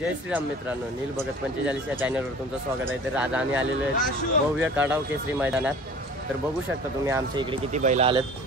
जय श्रीराम मित्रांनो, नील भगत 45 या चॅनलवर तुमचं स्वागत आहे। तर आज आम्ही आलेलो आहे भव्य काढाव केसरी मैदानात। तर बघू शकता तुम्ही आमच्या इकडे किती बैल आलेत।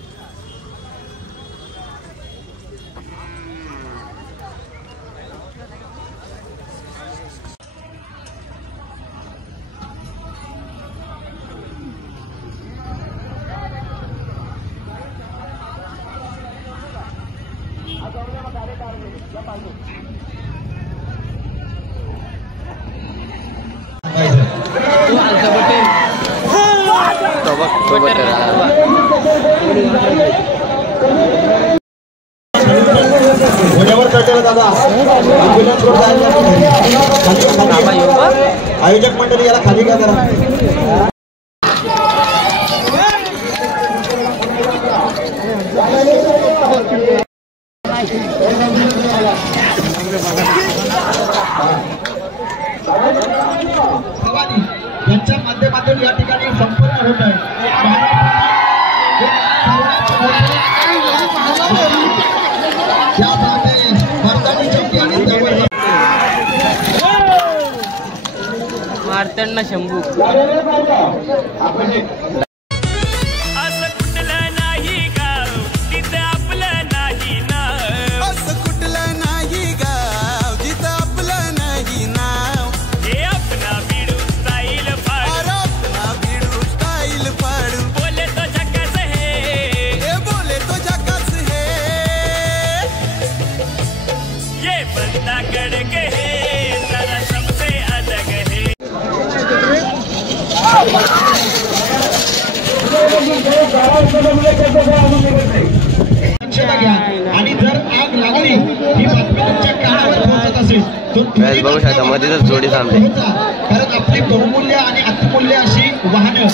आयोजक मंडळी याला खाली का करा। यांच्या माध्यमातून या ठिकाणी संपूर्ण होत आहे। मारताना शंभू आणि जर आग लागली ही बातमी तुमच्या कानावर पोहोचत असेल तर बघू शकता मध्येच जोडी थांबते। कारण आपली बहुमूल्य आणि अतिमूल्य अशी वाहनं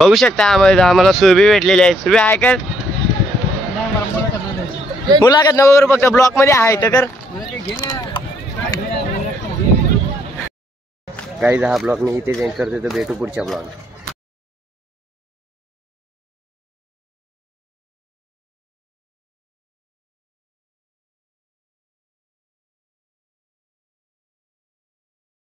बघू शकता। आम्हाला सुरभी भेटलेली आहे। सुरभी आहे का? मुलाखत नको करू, फक्त ब्लॉक मध्ये आहे तर कर। गाईज हा ब्लॉग मी इथे एंड करतो, तर भेटू पुढच्या ब्लॉग।